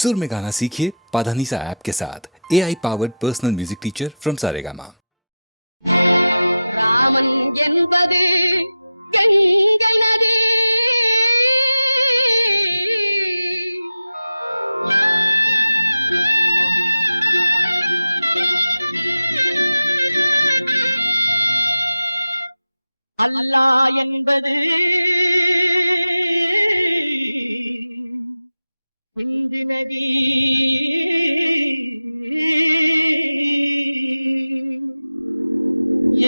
सुर में गाना सीखिए पाधानीसा ऐप के साथ। AI powered personal music teacher from Saregama. Raman என்பது கங்கை நதி, அல்லாஹ் என்பது சிந்து நதி,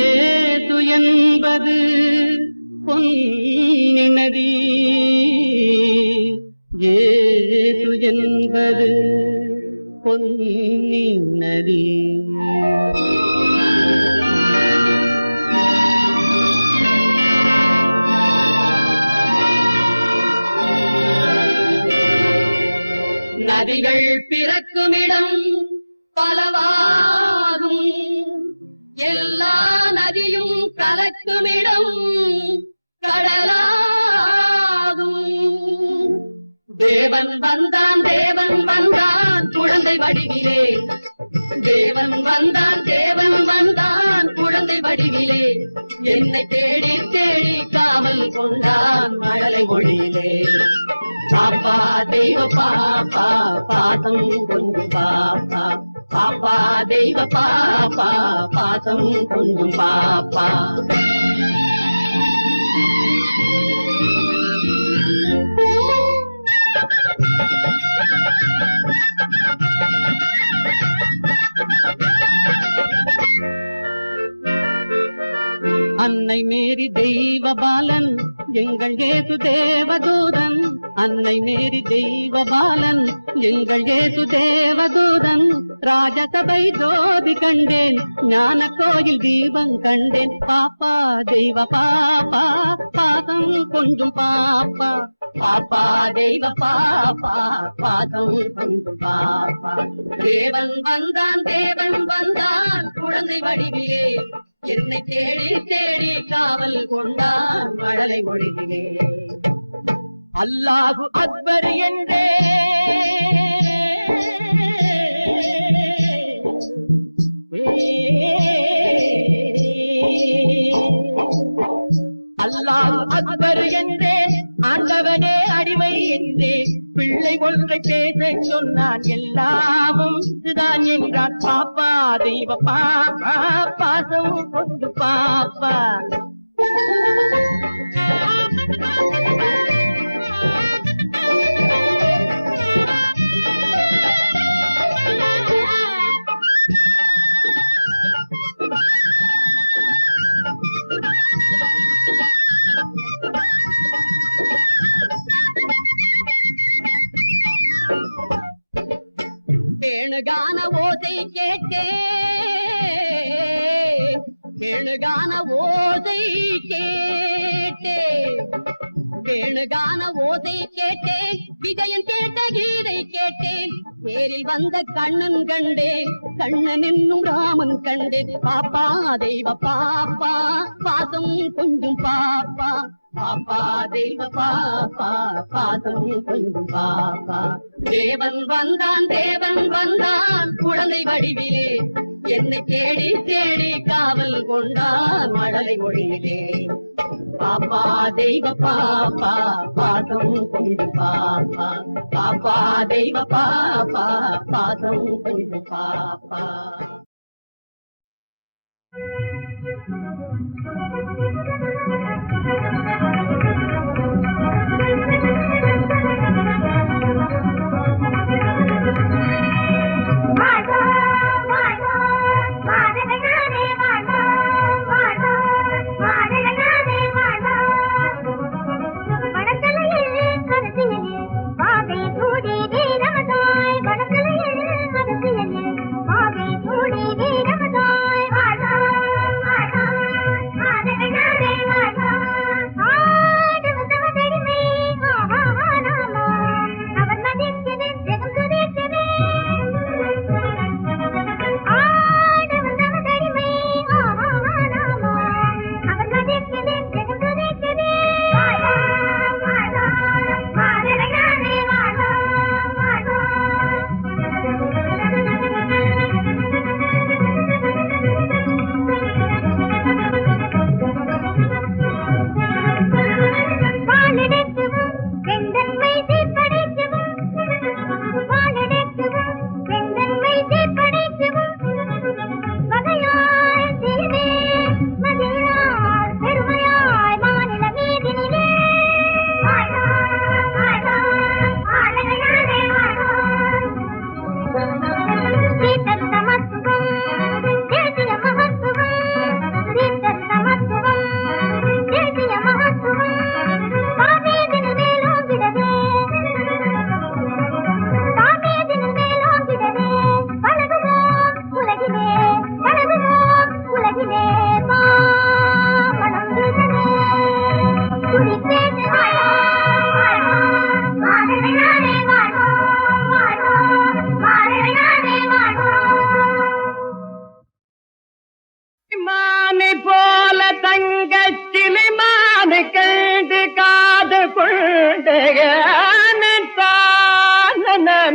ஏது என்பது பொன்னி நதி, ஏது என்பது பொன்னி நதி. நதிகள் பிறக்குமிடம் பலவாகும், எல்லா நதியும் கலக்குமிடம் கடலாகும். தேவன் வந்தான் தேவன் வந்தான் குழந்தை வடிவிலே, தேவன் வந்தான் தேவன் வந்தான் குழந்தை வடிவிலே, என்னை தேடி தேடி காவல் கொண்டான் மழலை மொழியிலே. பாப்பா தெய்வ பாப்பா பாசம் கொஞ்சம் பாப்பா, பாப்பா தெய்வ பாப்பா பாசம் கொஞ்சம் பாப்பா. அன்னை மேரி தெய்வ பாலன் எங்கள் இயேசு தேவதூதன், அன்னை மேரி தெய்வ பாலன் எங்கள் இயேசு தேவதூதன். ராஜசபை ஜோதி கண்டேன், ஞான கோயில் தீபம் கண்டேன். பாப்பா தெய்வ பாப்பா பாசம் கொஞ்சம் பாப்பா, பாப்பா தெய்வ பாப்பா பாசம் கொஞ்சம் பாப்பா. தேவன் வந்தான் தேவன் வந்தான் குழந்தை வடிவிலே, என்னை தேடி தேடி காவல் கொண்டான் மழலை மொழியிலே. அல்லாஹு அக்பர் என்றே அல்லாஹு அக்பர் என்றே, ஆண்டவனே அடிமை என்றே, பிள்ளை ஒன்றை பேச சொன்னான் எல்லாமும் இதுதான் என்றான். பாப்பா தெய்வ பாப்பா பாசம் கொண்டு பாப்பா. வேணுகான ஓசை கேட்டேன், வேணுகான ஓசை கேட்டேன், வேணுகான ஓசை கேட்டேன், விஜயன் கேட்ட கீதை கேட்டேன். தேரில் வந்த கண்ணன் கண்டேன், கண்ணன் என்னும் ராமன் கண்டேன். பாப்பா தெய்வ பாப்பா பாசம் கொஞ்சம் பாப்பா, பாப்பா தெய்வ பாப்பா பாசம் கொஞ்சம் பாப்பா. தேவன் வந்தான் தேவன் வந்தான் குழந்தை வடிவிலே, என்னை தேடி தேடி காவல் கொண்டான் மழலை மொழியிலே. பாப்பா தெய்வ பாப்பா பாசம் கொஞ்சம் பாப்பா, பாப்பா தெய்வ பாப்பா பாசம் கொஞ்சம் பாப்பா. Body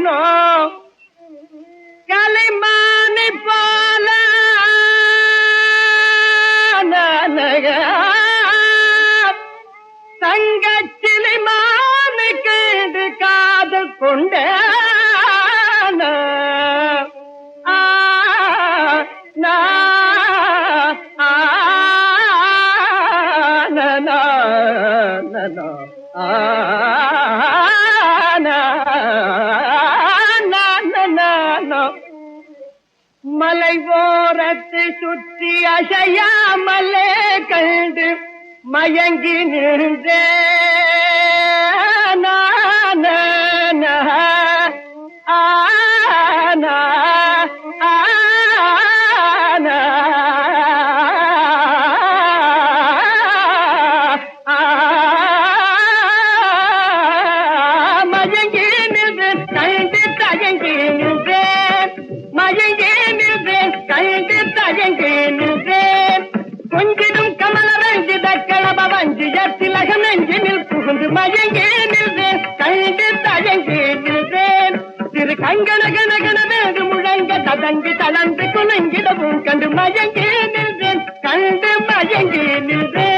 நோ கலைமானி போல தங்கச்சிலை மானு கேடு காதல் கொண்ட மலை ஓரத்தை சுற்றி அசையாமலே கண்டு மயங்கி நின்றே மயங்கி நின்றேன் கண்டு தயங்கி நின்றேன் மயங்கி நின்றேன் கண்டு தயங்கி நின்றேன் கொஞ்சிடும் கமல வஞ்சித களப வஞ்சிய திலகம் நெஞ்சினில் புகுந்து மயங்கி நின்றேன் கண்டு தயங்கி நின்றேன் திரு கங்கன கனகன வேறு முழங்க ததங்கி தளர்ந்து குலங்கிடவும் கண்டு மயங்கி நின்றேன் கண்டு மயங்கி நின்றேன்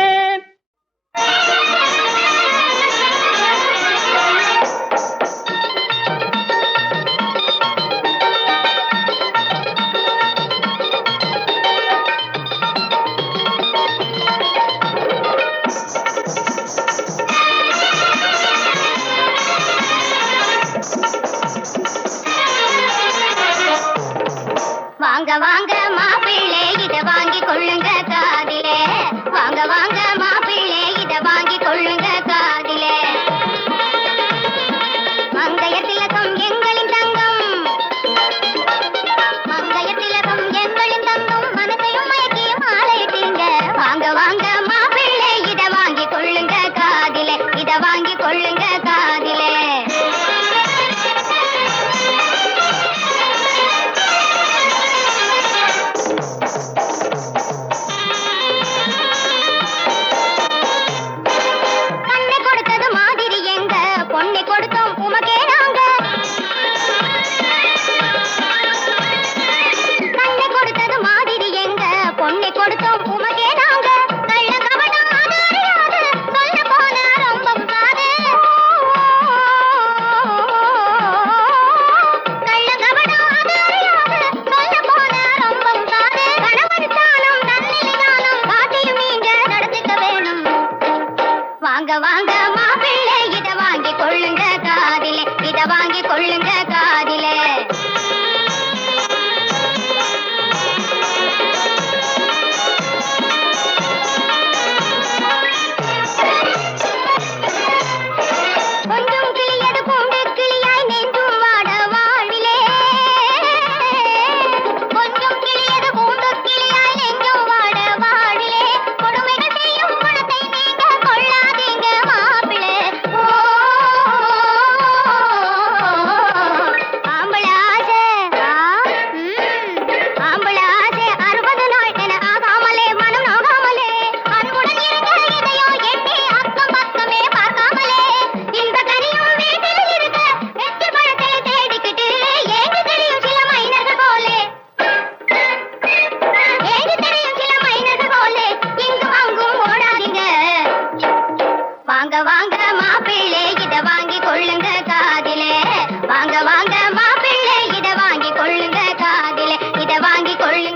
வாங்க வாங்க மாப்பிள்ளை இத வாங்கி கொள்ளுங்க காதிலே வாங்க வாங்க மாப்பிள்ளை இத வாங்கி கொள்ளுங்க காதிலே மங்கைய திலகம் எங்களின் தங்கம் மங்கைய திலகம் எங்களின் தங்கம் மனசையும் மயக்கி மாலையிட்டீங்க வாங்க வாங்க மாப்பிள்ளை இத வாங்கி கொள்ளுங்க காதிலே இத வாங்கி கொள்ளுங்க காதிலே பொண்ணை கொடுத்தோம் உமக்கே நாங்க கண்ணை கொடுத்தது மாதிரி எங்க பொண்ணை கொடுத்தோம் உமக்கே நாங்க கள்ள கபடம் ஆதாரியாது சொல்ல போனா ரொம்ப காது கள்ள கபடம் ஆதாரியாது சொல்ல போனா ரொம்ப காது கணவன் தானும் தன்னிலை தானும் காட்டியும் நீங்க நடந்துக்க வேணும் வாங்க வாங்க மாப்பிள்ளை இத வாங்கி கொள்ளுங்க காதிலே இத வாங்கி கொள்ளுங்க காதிலே கொஞ்சம் கிளியது பூண்டு கிளியாய் நெஞ்சும் வாட வாழ்விலே கொஞ்சம் கிளியது பூண்டு கிளியாய் நெஞ்சும் வாட வாழ்விலே கொடுமைகள் செய்யும் குணத்தை நீங்க கொள்ளாதீங்க மாப்பிளே ஆம்பள ஆசை ஆம்பள ஆசை 60 நாள் என ஆகாமலே மனம் நோகாமலே அன்புடன் இருங்க இதையோ எண்ணி அக்கம் பக்கமே பார்க்காமலே இந்த கனியும் வீட்டில் இருக்க வெற்றி பழத்தை தேடிக்கிட்டு ஏங்கி தெரியும் சில மைனர்கள் போலே ஏங்கி தெரியும் சில மைனர்கள் போலே இங்கும் அங்கும் ஓடாதீங்க வாங்க வாங்க மாப்பிள்ளை இத வாங்கி கொள்ளுங்க காதிலே வாங்க வாங்க மாப்பிள்ளை இத வாங்கி கொள்ளுங்க காதிலே இத வாங்கி கொள்ளுங்க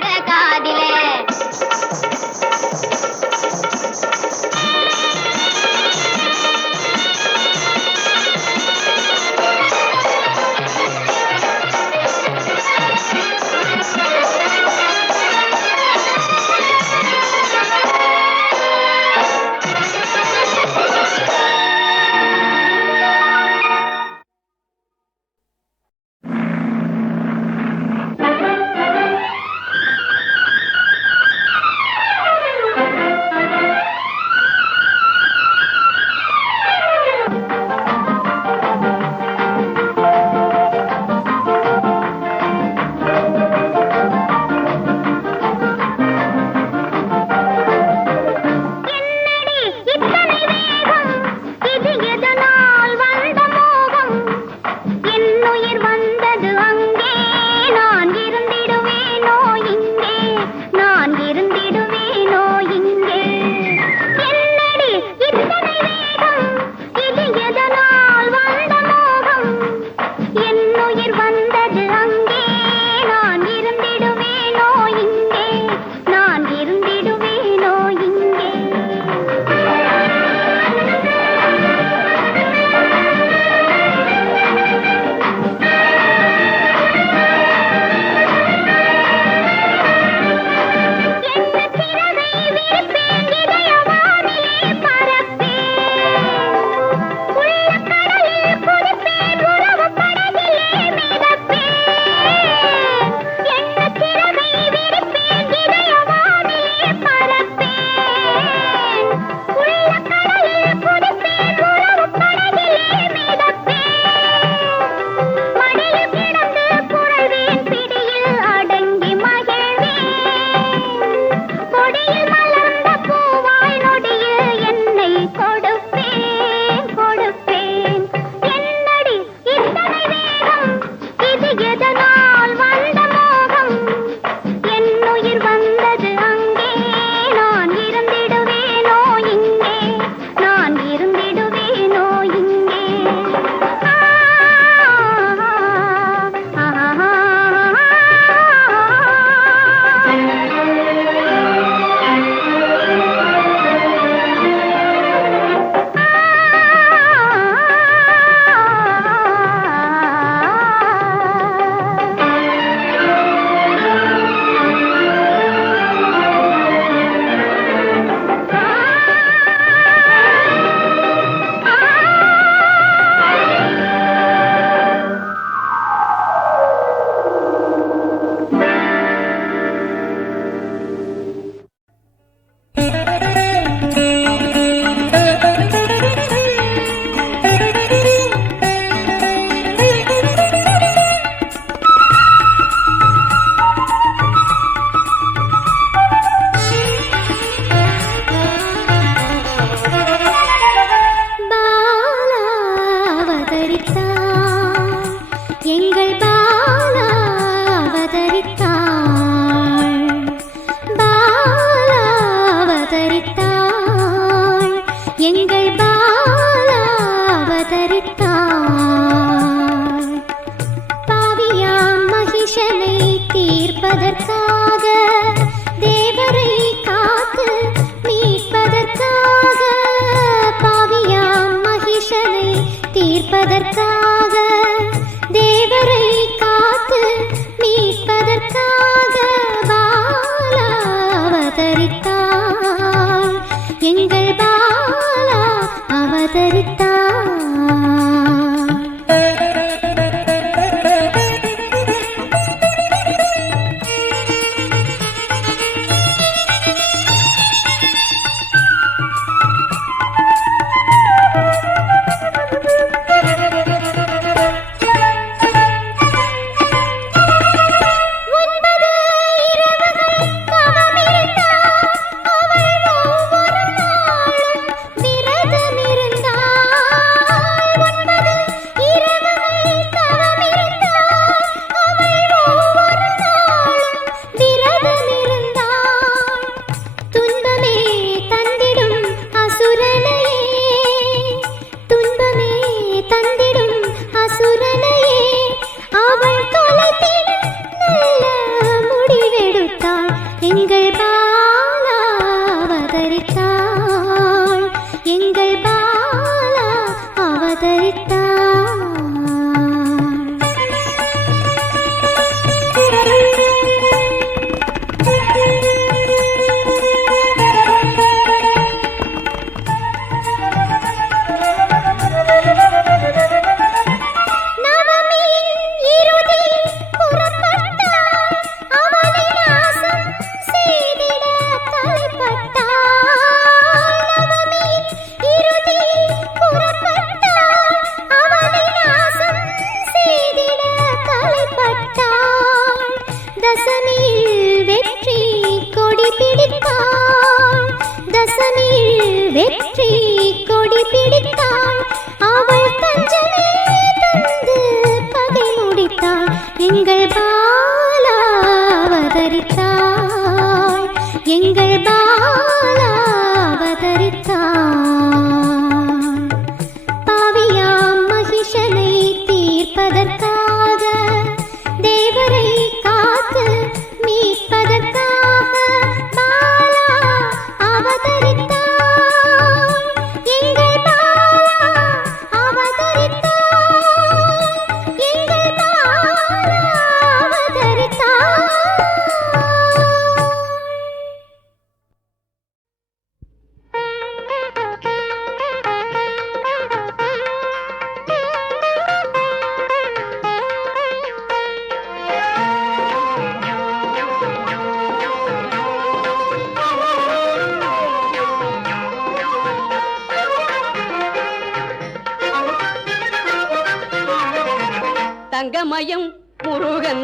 தங்கமயம் முருகன்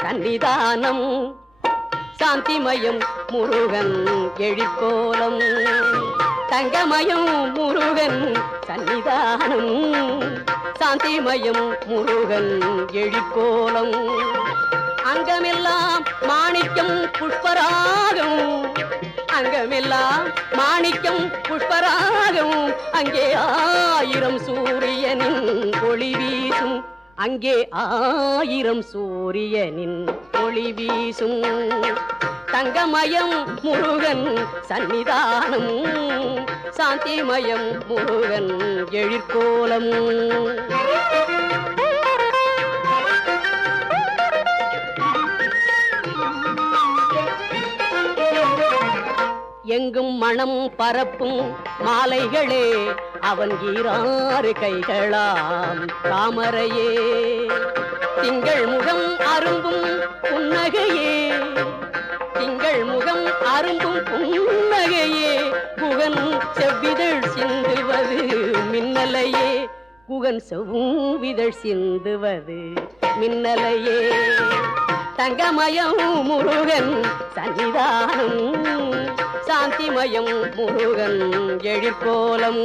சன்னிதானம், சாந்திமயம் முருகன் எழிற்கோலம். தங்கமயம் முருகன் சன்னிதானம், சாந்திமயம் முருகன் எழிற்கோலம். அங்கமெல்லாம் மாணிக்கம் புஷ்பராகம், அங்கமெல்லாம் மாணிக்கம் புஷ்பராகம். அங்கே 1000 சூரியனின் ஒளி வீசும், அங்கே 1000 சூரியனின் ஒளி வீசும். தங்கமயம் முருகன் சன்னிதானம், சாந்திமயம் முருகன் எழிற்கோலம். எங்கும் மனம் பரப்பும் மாலைகளே அவன் 2 கைகளாம் தாமரையே. திங்கள் முகம் அரும்பும் புன்னகையே, திங்கள் முகம் அரும்பும் புன்னகையே. குகன் செவ்விதழ் சிந்துவது மின்னலையே, குகன் செவ்விதழ் சிந்துவது மின்னலையே. தங்கமயம் முருகன் சன்னிதானம், சாந்திமயம் முருகன் எழிற்கோலம்.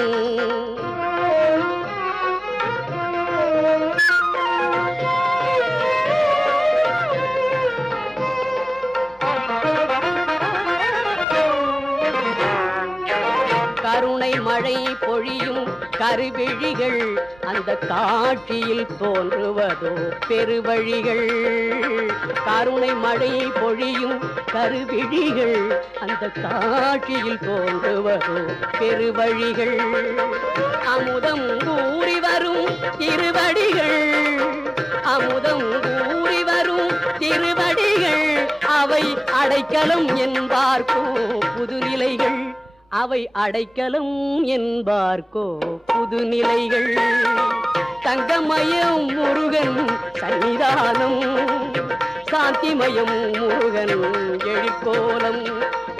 கருணை மழை பொழியும் கருவிழிகள் அந்த காட்சியில் தோன்றுவதோ பெருவழிகள். கருணை மழை பொழியும் கருவிழிகள் அந்த காட்சியில் தோன்றுவதோ பெருவழிகள். அமுதம் கூறி வரும் திருவடிகள், அமுதம் கூறி வரும் திருவடிகள், அவை அடைக்கலம் என்பார்க்கோ புதுநிலைகள், அவை அடைக்கலம் என்பார்க்கோ புதுநிலைகள். தங்கமயம் முருகன் சன்னிதானம், சாந்திமயம் முருகன் எழிற்கோலம்.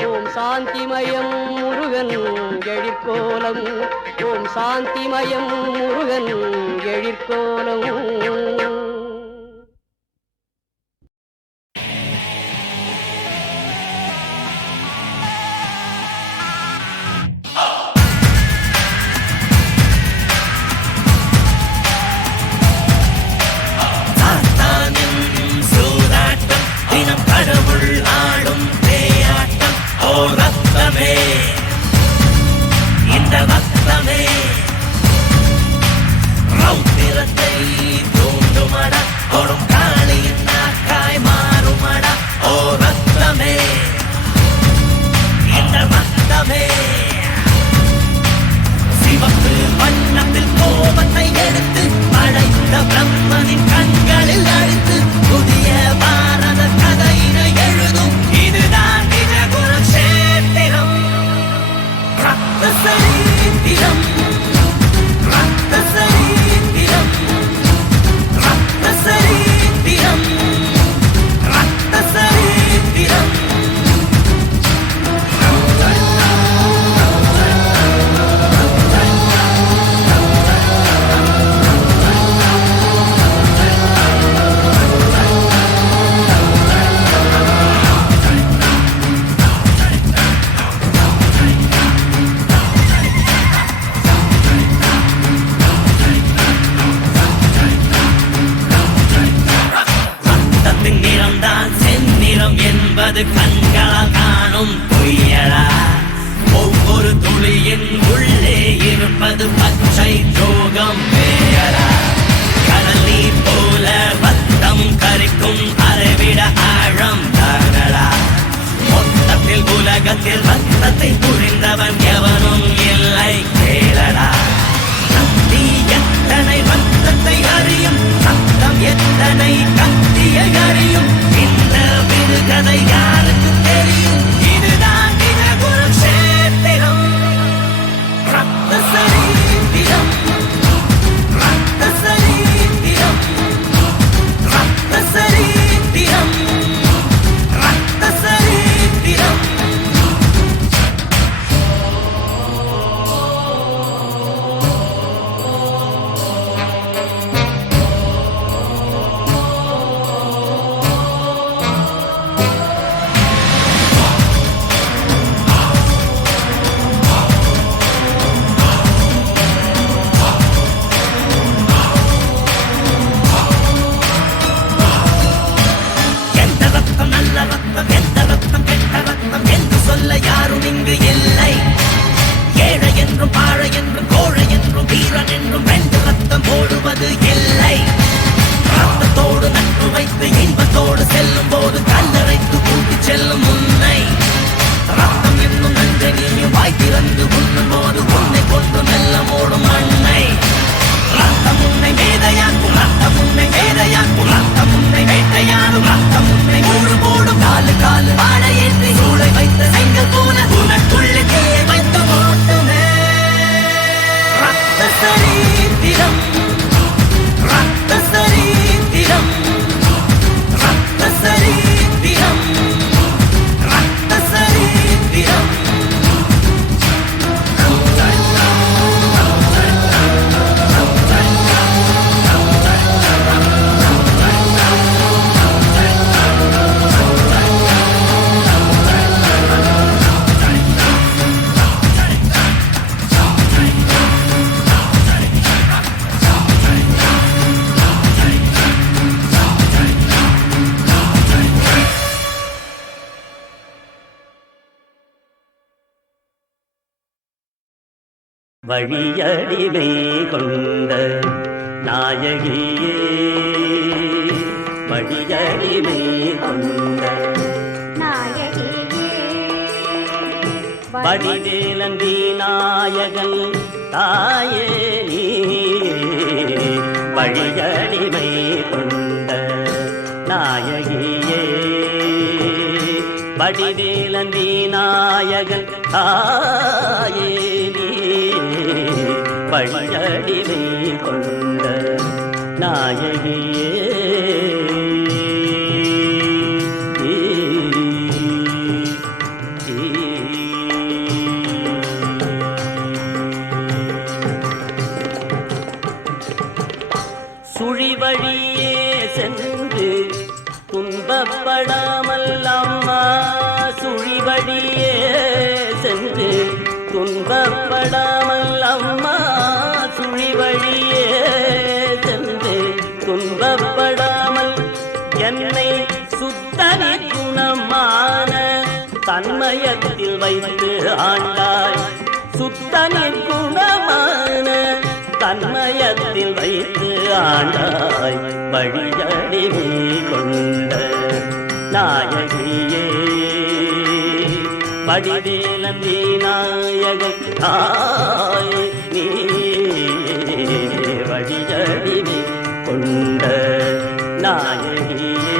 ஓம் சாந்திமயம் முருகன் எழிற்கோலம், ஓம் சாந்திமயம் முருகன் எழிற்கோலம். கடவுள் ஆளும் பேயாட்டம் ஓ ரத்தமே, இந்த ரத்தமே ரௌத்திரத்தை தூண்டும். வழியடிமை கொண்ட நாயகியே வழியடிமை கொண்ட நாயகியே வடிவேலன் விநாயகன் தாயே நீ வழியடிமை கொண்ட நாயகியே வடிவேலன் விநாயகன் தாயே நீ வழியடிமை கொண்ட நாயகியே சுழி வழியே சென்று துன்பப்படாமல் அம்மா சுழி வழியே சென்று துன்பப்படாமல் அம்மா சுழி வழியே சென்று துன்பப்படாமல் என்னை சுத்தனி குணமான தன்மயத்தில் வைத்து ஆண்டாய் சுத்தனி குணமான தன்மயத்தில் வைத்து ஆண்டாய் வழியடிமை கொண்ட நாயகியே வடிவேலன் விநாயகன் தாயே நீ வழியடிமை கொண்ட நாயகியே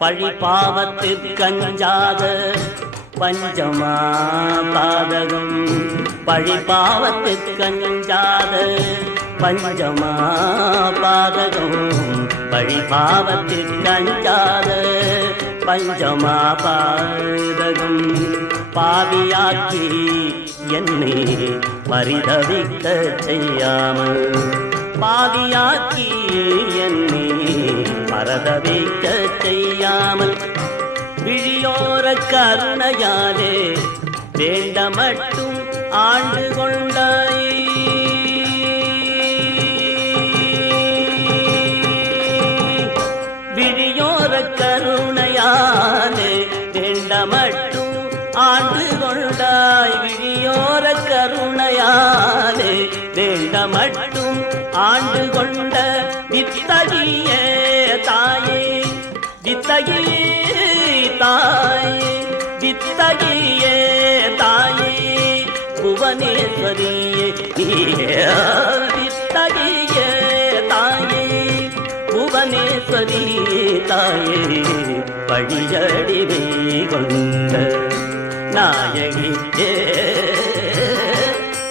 பழி பாவத்திற்கஞ்சாத பஞ்சமா பாதகம் பழி பாவத்திற்கஞ்சாத பஞ்சமா பாதகம் பழி பாவத்திற்கஞ்சாத பஞ்சமா பாதகம் பாவியாக்கி என்னை பரிதவிக்க செய்யாமல் பாவியாக்கி என்னை பரதவிக்க செய்யாமல் விழியோர கருணையாலே வேண்ட மட்டும் ஆண்டு கொண்டாய் விழியோர கருணையாலே வேண்ட மட்டும் ஆண்டு கொண்டாய் விழியோர கருணையாலே வேண்ட மட்டும் ஆண்டு கொண்ட வித்தகிய தாயே வித்தகியே தாயே வித்தகிய தாயே புவனேஸ்வரியே நீயே வித்தகிய தாயே புவனேஸ்வரியே தாயே வழியடிமை கொண்ட நாயகியே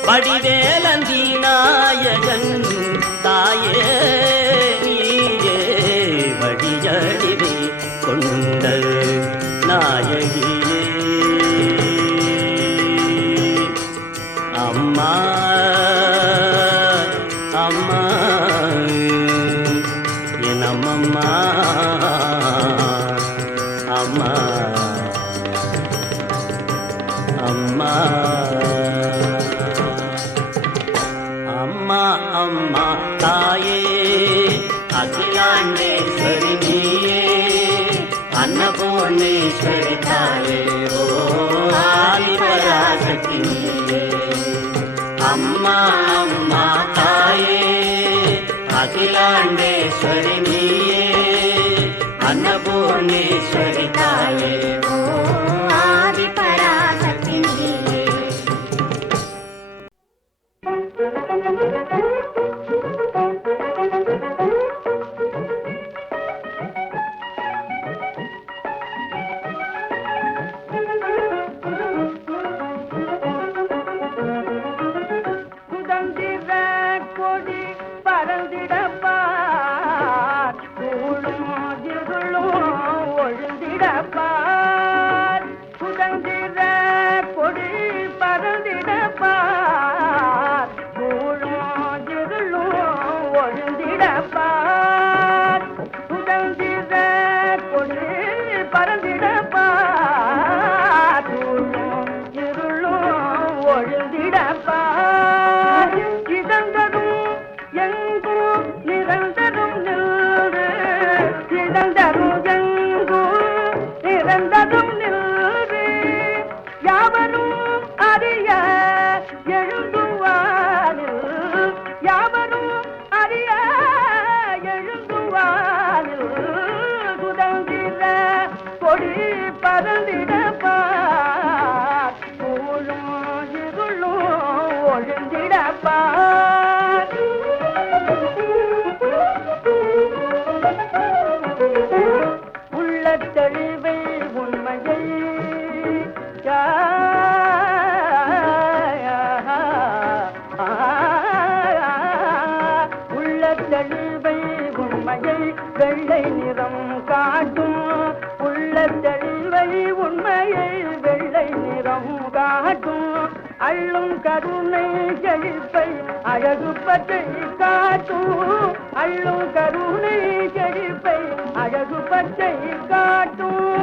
வடிவேலன் விநாயகன் தாயே நீயே வழியடிமை கொண்ட நாயகியே அம்மா அம்மா என் அம்மம்மா அம்மா அம்மா அம்மா அம்மா தாயே அகிலாண்டேஸ்வரி நீயே அன்னபூர்ணேஸ்வரி தாயே ஓ ஆதிபராசக்தி நீயே அம்மா அம்மா தாயே அகிலாண்டேஸ்வரி நீயே அன்னபூர்ணேஸ்வரி தாயே ஓ ஆதிபராசக்தி நீயே பிறந்ததும் நின்று யாவரும் அறிய எழுந்துவானில் யாவரும் அறிய எழுந்துவானில் சுதந்திர கொடி பறந்திடப்பார் கூழும் இருளும் ஒழிந்திடப்பார் உள்ள தெளிவை உண்மையை உள்ள தெளிவை உண்மையை வெள்ளை நிறம் காட்டும் உள்ள தெளிவை உண்மையை வெள்ளை நிறம் காட்டும் அள்ளும் கருணை செழிப்பை அழகு பச்சை காட்டும் அள்ளும் கருணை செழிப்பை அழகு பச்சை காட்டும்